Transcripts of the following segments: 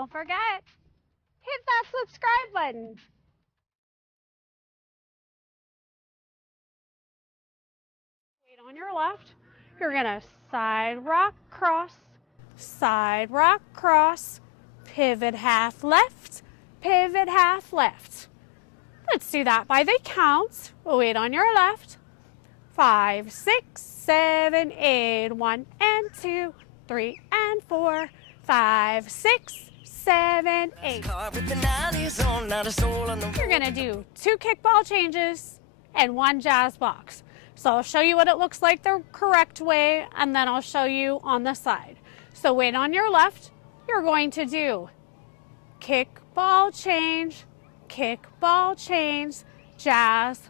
don't forget, hit that subscribe button. Weight on your left. You're gonna side rock cross, pivot half left, pivot half left. Let's do that by the counts. Weight on your left. 5, 6, 7, 8. 1 and 2, 3 and 4. 5, 6, 7, 8. You're gonna do 2 kickball changes and 1 jazz box. So I'll show you what it looks like the correct way, and then I'll show you on the side. So weight on your left, you're going to do kickball change, jazz.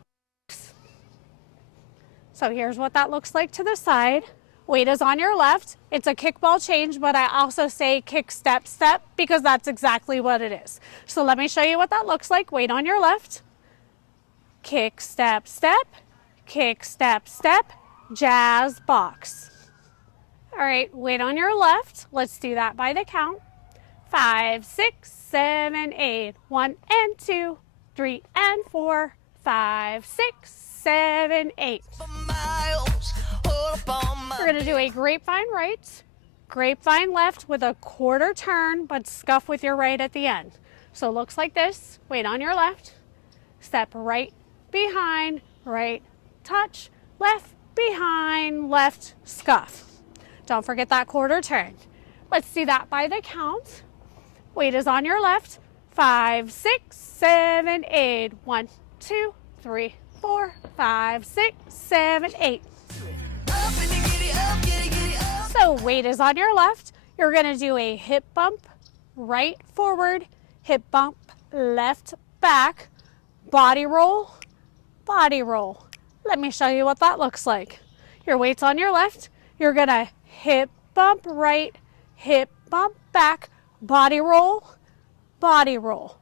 So here's what that looks like to the side. Weight is on your left. It's a kickball change, but I also say kick, step, step, because that's exactly what it is. So let me show you what that looks like. Weight on your left. Kick, step, step, kick, step, step, jazz box. All right, weight on your left. Let's do that by the count. 5, 6, 7, 8. 1 and 2, 3 and 4. 5, 6, 7, 8. We're going to do a grapevine right, grapevine left with a quarter turn, but scuff with your right at the end. So it looks like this. Weight on your left. Step right behind, right touch, left behind, left scuff. Don't forget that quarter turn. Let's do that by the count. Weight is on your left. 5, 6, 7, 8. 1, 2, 3, 4, 5, 6, 7, 8. So weight is on your left. You're going to do a hip bump right forward, hip bump left back, body roll, body roll. Let me show you what that looks like. Your weight's on your left. You're going to hip bump right, hip bump back, body roll, body roll.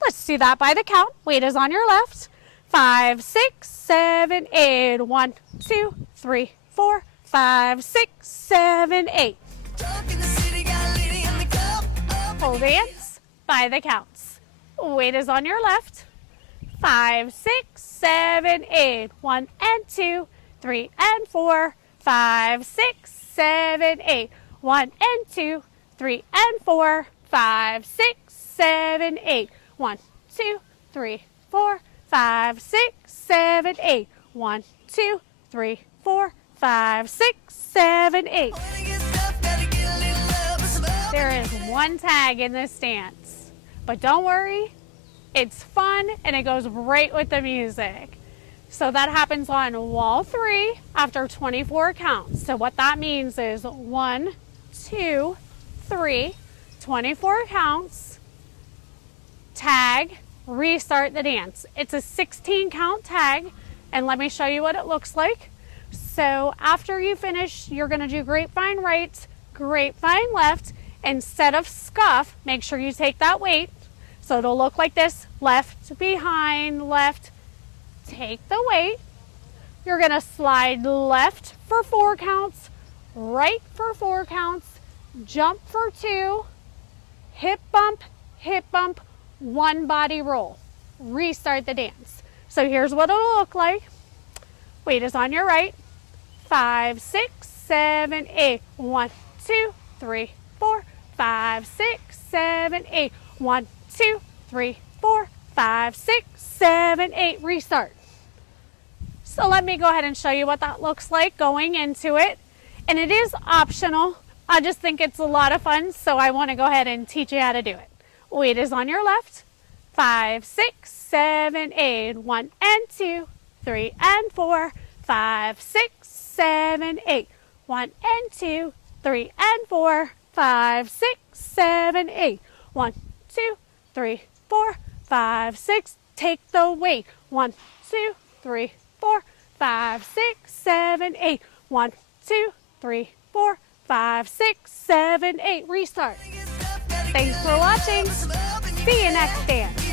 Let's do that by the count. Weight is on your left. 5, 6, 7, 8. 1, 2, 3, 4, 5, 6, 7, 8. Pole dance by the counts. Weight is on your left. 5, 6, 7, 8. 1 and 2, 3 and 4. 5, 6, 7, 8. 1 and 2, 3 and 4. 5, 6, 7, 8. 1, 2, 3, 4. 5, 6, 7, 8. 1, 2, 3, 4, 5, 6, 7, 8. There is one tag in this dance, but don't worry, it's fun and it goes right with the music. So that happens on wall 3 after 24 counts. So what that means is 1, 2, 3, 24 counts, tag, restart the dance. It's a 16 count tag, and let me show you what it looks like. So after you finish, you're going to do grapevine right, grapevine left. Instead of scuff, make sure you take that weight. So it'll look like this, left behind, left. Take the weight. You're going to slide left for 4 counts, right for 4 counts, jump for 2, hip bump, 1 body roll. Restart the dance. So here's what it'll look like. Weight is on your right. 5, 6, 7, 8. 1, 2, 3, 4, 5, 6, 7, 8. 1, 2, 3, 4, 5, 6, 7, 8. Restart. So let me go ahead and show you what that looks like going into it. And it is optional. I just think it's a lot of fun, so I want to go ahead and teach you how to do it. Weight is on your left. 5, 6, 7, 8. 1 and 2, 3 and 4. 5, 6, 7, 8. 1 and 2, 3 and 4. 5, 6, 7, 8. 1, 2, 3, 4, 5, 6. Take the weight. 1, 2, 3, 4, 5, 6, 7, 8. 1, 2, 3, 4, 5, 6, 7, 8. Restart. Thanks for watching. See you next dance.